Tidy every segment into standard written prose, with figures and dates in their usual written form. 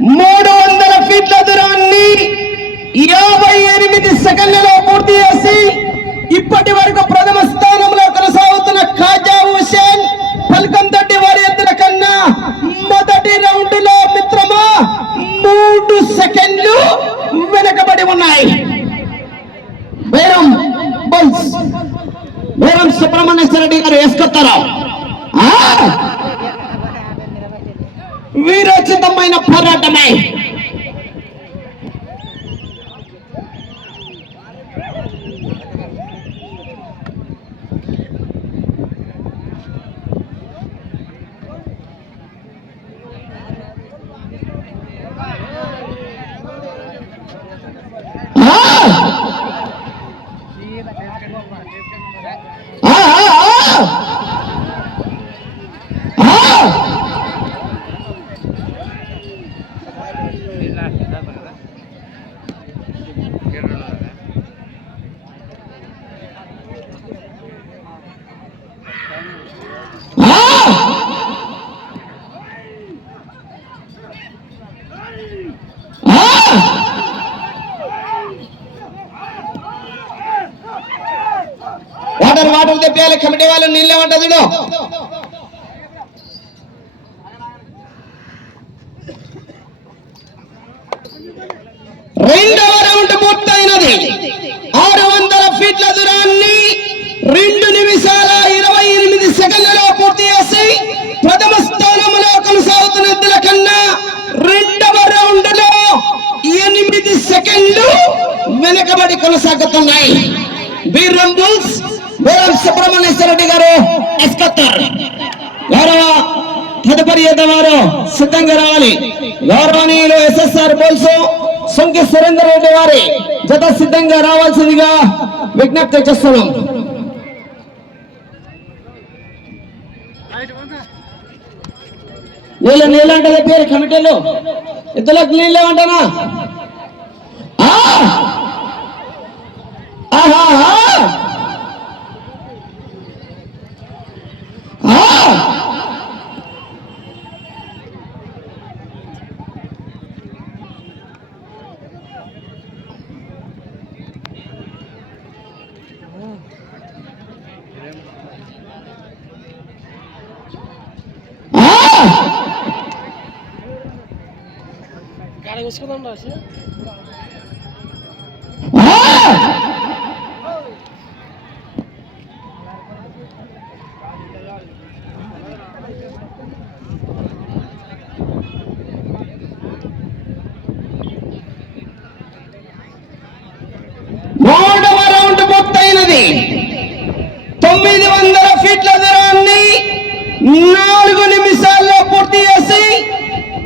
300 ఫీట్ల దూరాన్ని 58 సెకండ్లలో పూర్తి చేసి ఇప్పటి వరకు ప్రథమ స్థానంలో కొనసాగుతున్న ఖాజా హుసేన్ పల్కంతటి వారి ఎద్దుల కన్నా మొదటి రౌండ్ లో మిత్రమా 3 సెకండ్లు వెనకబడి ఉన్నాయి. బేరం సుబ్రహ్మణ్యేశ్వర రెడ్డి గారు వేసుకొస్తారు. వీరోచితమైన పోరాటమే. వాటర్ తెప్పియాలి. కమిటీ వాళ్ళు నీళ్ళే ఉంటుంది. రెండవ రౌండ్ పూర్తయినది. 600 ఫీట్ల దూరాన్ని 2 నిమిషాల 28 సెకండ్లలో పూర్తి చేసి ప్రథమ స్థానంలో కొనసాగుతున్న ఎద్దుల కన్నా రెండవ రౌండ్ లో 8 సెకండ్లు వెనకబడి కొనసాగుతున్నాయి. బీరం సుబ్రహ్మణ్యేశ్వర రెడ్డి గారు ఎస్కత్తర్. గౌరవ తదుపరి వారు సిద్ధంగా రావాలి. గౌరవనీయులు ఎస్ఎస్ఆర్ బోల్సు సుంకి సురేందర్ రెడ్డి వారి జత సిద్ధంగా రావాల్సిందిగా విజ్ఞప్తి చేస్తున్నాం. నీళ్ళంటే పేరు కమిటీలు ఇద్దరికి నీళ్ళే అంటానా? మూడవ రౌండ్ పూర్తయినది. 900 ఫీట్ల దూరాన్ని 4 నిమిషాల్లో పూర్తి చేసి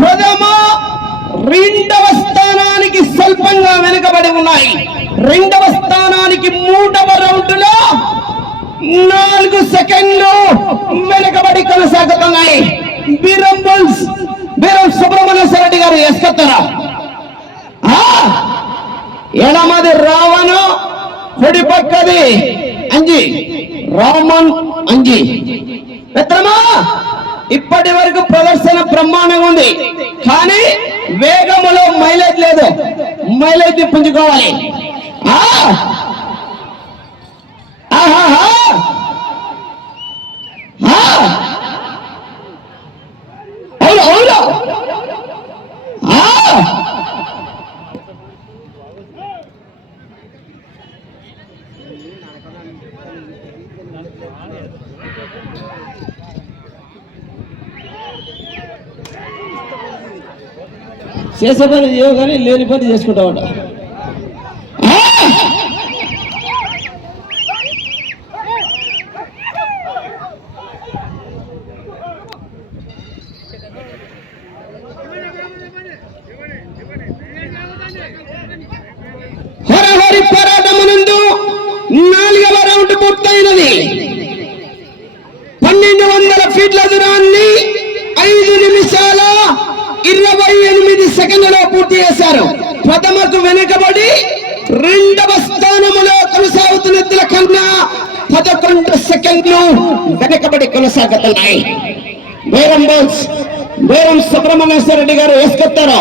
ప్రథమ రెండవ స్థానానికి స్వల్పంగా వెనుకబడి ఉన్నాయి. రెండవ స్థానానికి మూడవ రౌండ్ లో 4 సెకండ్లు వెనుకబడి కొనసాగుతున్నాయి. బీరం సుబ్రహ్మణ్యేశ్వర రెడ్డి గారు ఎస్కొత్తరా. ఎడమది రావణు, కుడి పక్కది అంజి, రామన్ అంజి. మిత్రమా, ఇప్పటి వరకు ప్రదర్శన బ్రహ్మాండంగా ఉంది. కానీ వేగములో మైలేజ్ లేదు. మైలేజ్ పుంజుకోవాలి. చేసే పని చేయవు కానీ లేని పని చేసుకుంటామట. హోరాహోరీ పోరాటమునందు 4వ రౌండ్ పూర్తయినది. 1200 ఫీట్ల దూరాన్ని 5 నిమిషాల 28 సెకండ్లలో పూర్తి చేశారు. ప్రథమకు వెనుకబడి రెండవ స్థానములో కొనసాగుతున్న ఎద్దుల కన్నా 11 సెకండ్లు వెనుకబడి కొనసాగుతున్నాయి. బేరం సుబ్రహ్మణ్యేశ్వర రెడ్డి గారు వేసుకొస్తారు.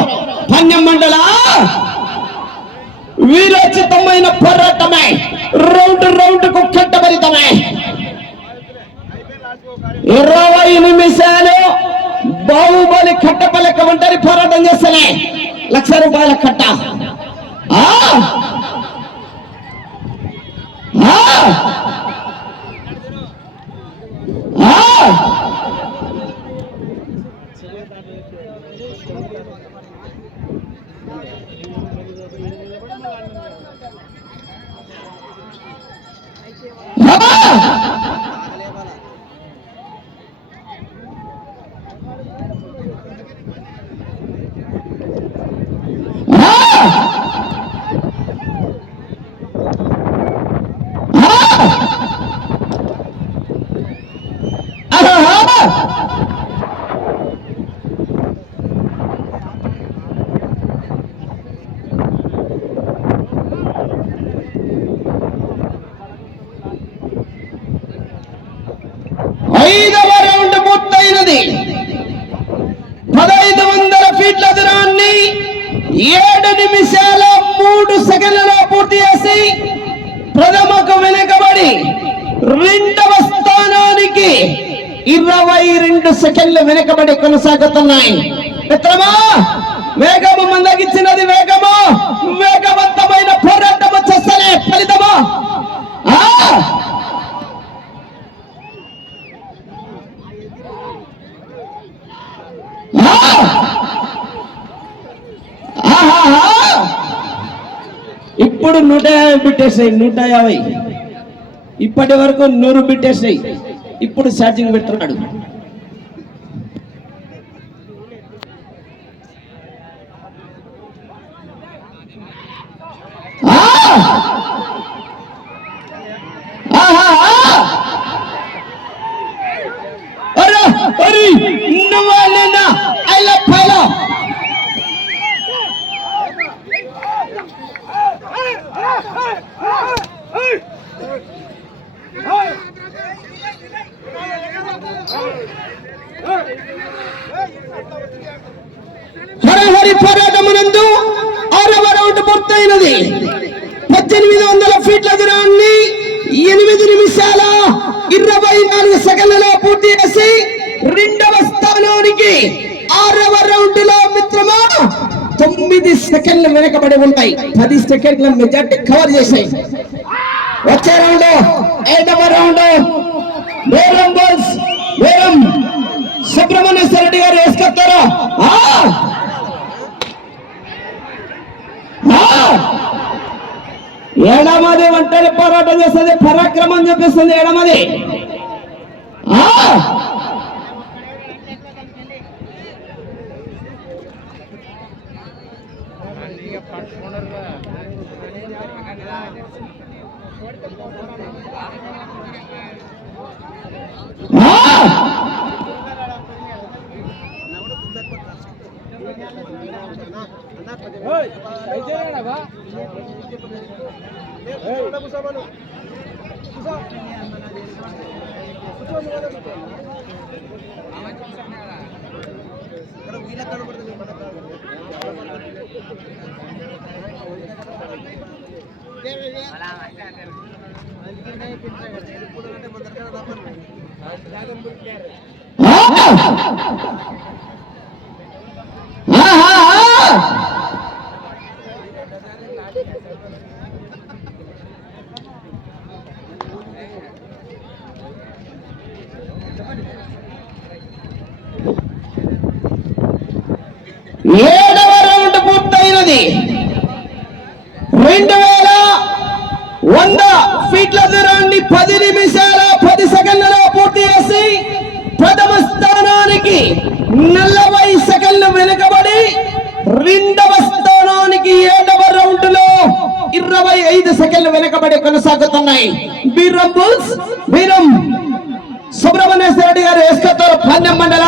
పన్నెం మండల వీరోచితమైన పోరాటమే రౌండ్ కు కట్టబరితమే 20 నిమిషాలు బాహుబలి కట్టపలక ఒంటరి పోరాటం చేస్తేనే ₹1,00,000 కట్ట. ఐదవ రౌండ్ పూర్తయినది. 1500 ఫీట్ల దూరాన్ని 7 నిమిషాల 3 సెకండ్లలో పూర్తి చేసి ప్రథమకు వెనుకబడి రెండవ స్థానానికి 22 సెకండ్లు వెనుకబడి కొనసాగుతున్నాయి. మిత్రమా, వేగము మందగించినది. వేగవంతమైన పోరాటము చేస్తేనే ఫలితమా. ఇప్పుడు 150 బిట్టేసాయి. 150 ఇప్పటి వరకు 100 బిట్టేసాయి. ఇప్పుడు ఛార్జింగ్ పెడుతున్నాడు. హరి పోరాటమునందు 6వ రౌండ్ పూర్తయినది. 1800 ఫీట్ల దూరాన్ని 8 నిమిషాల 24 సెకండ్లలో పూర్తి చేసి రెండవ స్థానానికి 6వ రౌండ్ లో మిత్రమా 9 సెకండ్లు వెనకబడి ఉంటాయి. 10 సెకండ్ల మెజార్టీ కవర్ చేశాయి. వచ్చే రౌండ్ 8వ రౌండ్ వేరం సుబ్రహ్మణ్యేశ్వర రెడ్డి గారు వేసుకొస్తారా? ఎడమది ఒంటరి పోరాటం చేస్తుంది. పరాక్రమం చూపిస్తుంది ఎడమది. ఏడవ రౌండ్ పూర్తయినది. 2100 ఫీట్ల దూరాన్ని 10 నిమిషాల 10 సెకండ్లలో పూర్తి చేసి ప్రథమ స్థానానికి 40 సెకండ్లు వెనుకబడి రెండవ స్థానానికి 7వ రౌండ్ లో 25 సెకండ్లు వెనుకబడి కొనసాగుతున్నాయి. వీరం సుబ్రహ్మణ్యేశ్వర రెడ్డి గారు వేసుకొస్తారు. పన్నెం మండల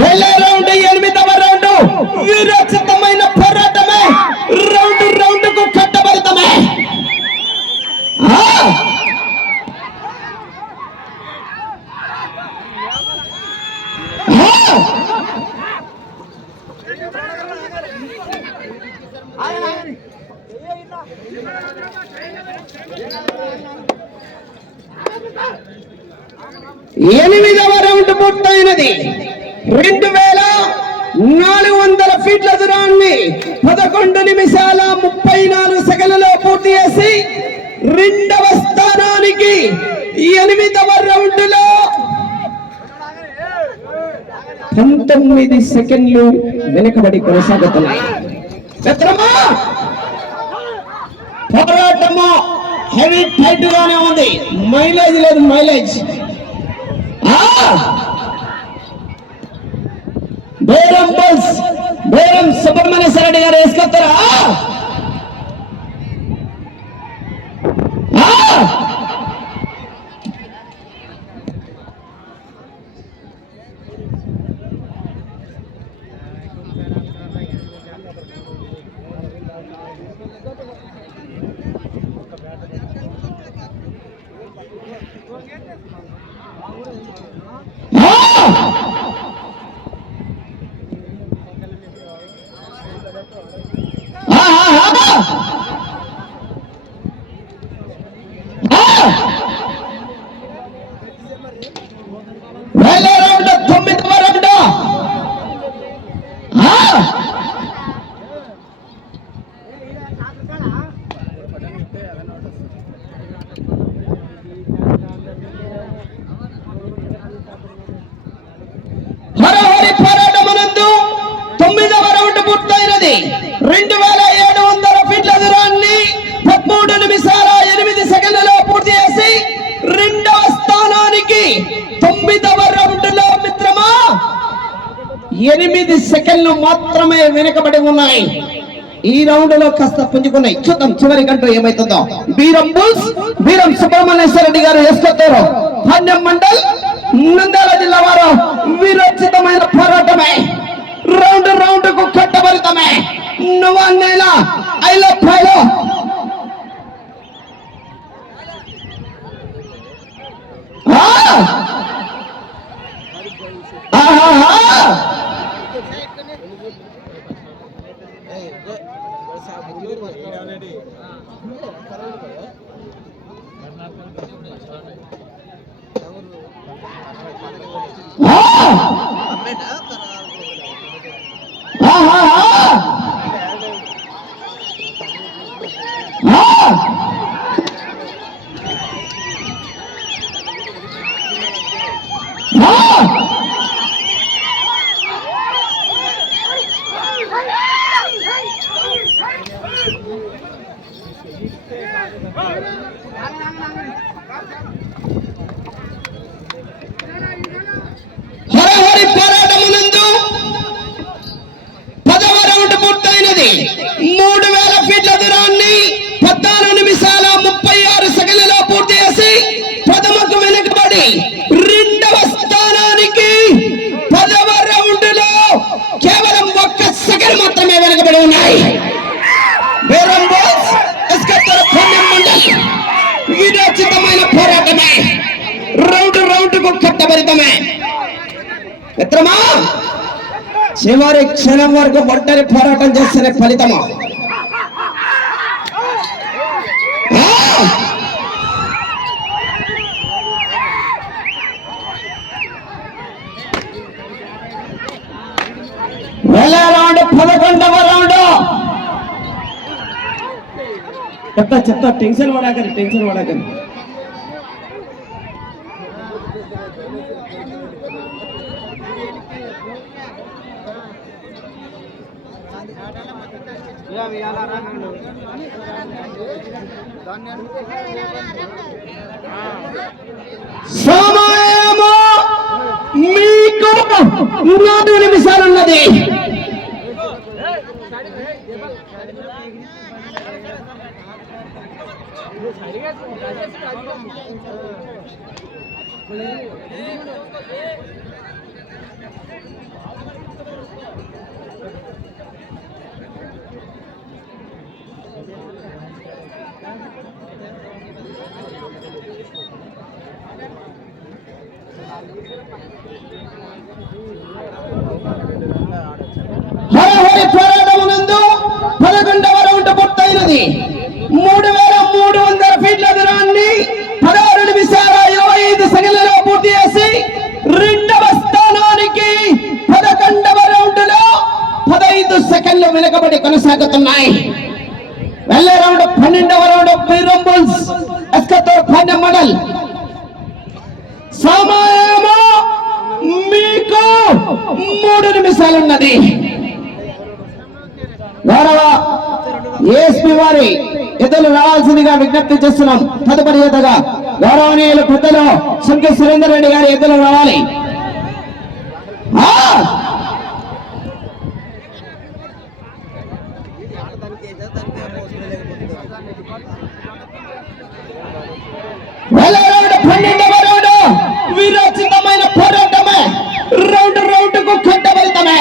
వెళ్ళే రౌండ్ 8వ రౌండ్ వీరోచితమైన పోరాటమే. రౌండ్ రౌండ్ కు కట్టబడతామే. ఎనిమిదవ రౌండ్ పూర్తయినది. 2400 ఫీట్ల దూరాన్ని 11 నిమిషాల 34 సెకన్లలో పూర్తి చేసి 2వ స్థానానికి 8వ రౌండ్ లో 19 సెకండ్లు వెనుకబడి కొనసాగుతున్నాయి. పోరాటము హెవీ టైట్ గానే ఉంది. మైలేజ్ లేదు, మైలేజ్. బేరం బస్ బేరం సుబ్రహ్మణ్యేశ్వర రెడ్డి గారు వేసుకొస్తారా? వెళ్ళే రౌండ్ 9వ రౌండ్. హరహరి పోరాటమునందు 9వ రౌండ్ పూర్తయినది. 2700 ఫీట్ల దూరాన్ని 13 నిమిషాల 8 సెకండ్లలో పూర్తి చేసి 2వ స్థానానికి 9వ రౌండ్ లో మిత్రమా 8 సెకండ్లు మాత్రమే వెనుకబడి ఉన్నాయి. ఈ రౌండ్ లో కాస్త పుంజుకున్నాయి. చూద్దాం చివరి గంట ఏమైతుందో. బీరం బుల్స్ బీరం సుబ్రహ్మణ్యేశ్వర రెడ్డి గారు వేసుకొస్తారు. ధాన్యం మండల్ నంద్యాల జిల్లా వారు వీరోచితమైన పోరాటమే. రౌండ్ రౌండ్ కు కట్టబడతామే. నువ్వు అన్నైనా ఐలో ఫైలో హరహరి పోరాటమునందు 10వ రౌండ్ పూర్తయినది. 3000 ఫీట్ల దూరాన్ని 14 నిమిషాల 36 సెకండ్లలో పూర్తి చేసి 10కు వెనుకబడి 2వ స్థానానికి 10వ రౌండ్ లో కేవలం 1 సెకండ్ మాత్రమే వెనుకబడి ఉన్నాయి. బేరం బోస్ ఎస్కత్తర్ ధాన్యం మండల్ వీరోచితమైన పోరాటమే. రౌండ్ రౌండ్ కు కట్టబడతామే. మిత్రమా చివరి క్షణం వరకు ఒంటరి పోరాటం చేస్తేనే ఫలితమా. వెళ్ళే రౌండ్ 11వ రౌండ్. చెప్తా టెన్షన్ పడకండి. సమయము మీకు 4 నిమిషాలు ఉన్నది. హరహరి పోరాటమునందు 11వ రౌండ్ పూర్తయినది. 3300 ఫీట్ల దూరాన్ని 16 నిమిషాల 25 సెకండ్లలో పూర్తి చేసి రెండవ స్థానానికి 11వ రౌండ్ లో 15 సెకండ్లు వెనుకబడి కొనసాగుతున్నాయి. వెళ్ళే రౌండ్ 12వ రౌండ్ బీరంబుల్స్ ఎస్కతోర్ ఖాన్ మండల్. సమయము మీకు 3 నిమిషాలు ఉన్నది. గౌరవ ఏఎస్పీ వారి ఎద్దులు రావాల్సిందిగా విజ్ఞప్తి చేస్తున్నాం. తదుపరి ఎద్దగా గౌరవనీయులు పెద్దలు శంకర్ సురేందర్ రెడ్డి గారి ఎద్దులు రావాలి. వీరోచితమైన పోరాటమే, రౌండ్ రౌండ్ కు కట్టబెడతామే.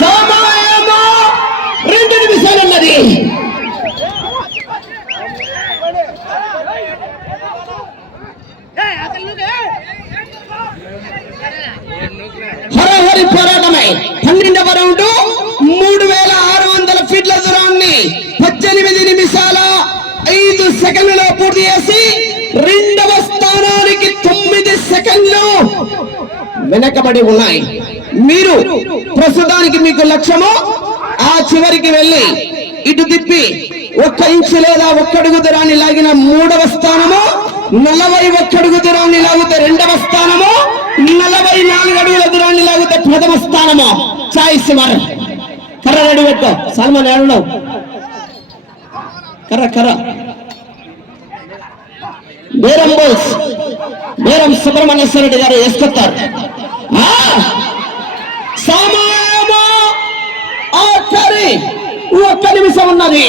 సమయము 2 నిమిషాలు ఉన్నది. హరహరి పోరాటమై 12వ రౌండ్ 3600 ఫీట్ల దూరాన్ని 18 నిమిషాల 5 సెకండ్లలో పూర్తి చేసి రెండవ స్థానానికి 9 సెకండ్లు వెనకబడి ఉన్నాయి. మీరు ప్రస్తుతానికి మీకు లక్ష్యము ఆ చివరికి వెళ్ళి ఇటు తిప్పి 1 ఇంచు లేదా 1 అడుగు దూరాన్ని లాగిన 3వ స్థానము, 41 అడుగు దూరాన్ని లాగితే 2వ స్థానము, 44 అడుగుల దూరాన్ని లాగితే 1వ స్థానము. చాయిస్ మరి కర్ర రెడీ పెట్టుకో. సల్మాన్ ఏడున్నావు? కర్ర బేరం బోల్స్ బేరం సుబ్రహ్మణ్యేశ్వర రెడ్డి గారు వేసుకొస్తారు. సమయము ఆఖరి 1 నిమిషం ఉన్నది.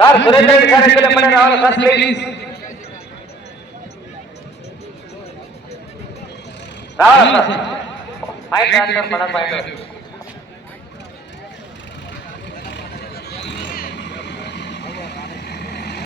సార్ సురేష్ రెడ్డి గారు ఇక్కడ ఎప్పుడైనా రావాలి సార్ ప్లీజ్ రావాలి సార్ మైక్ ట్రాన్స్ఫర్ మన మైక్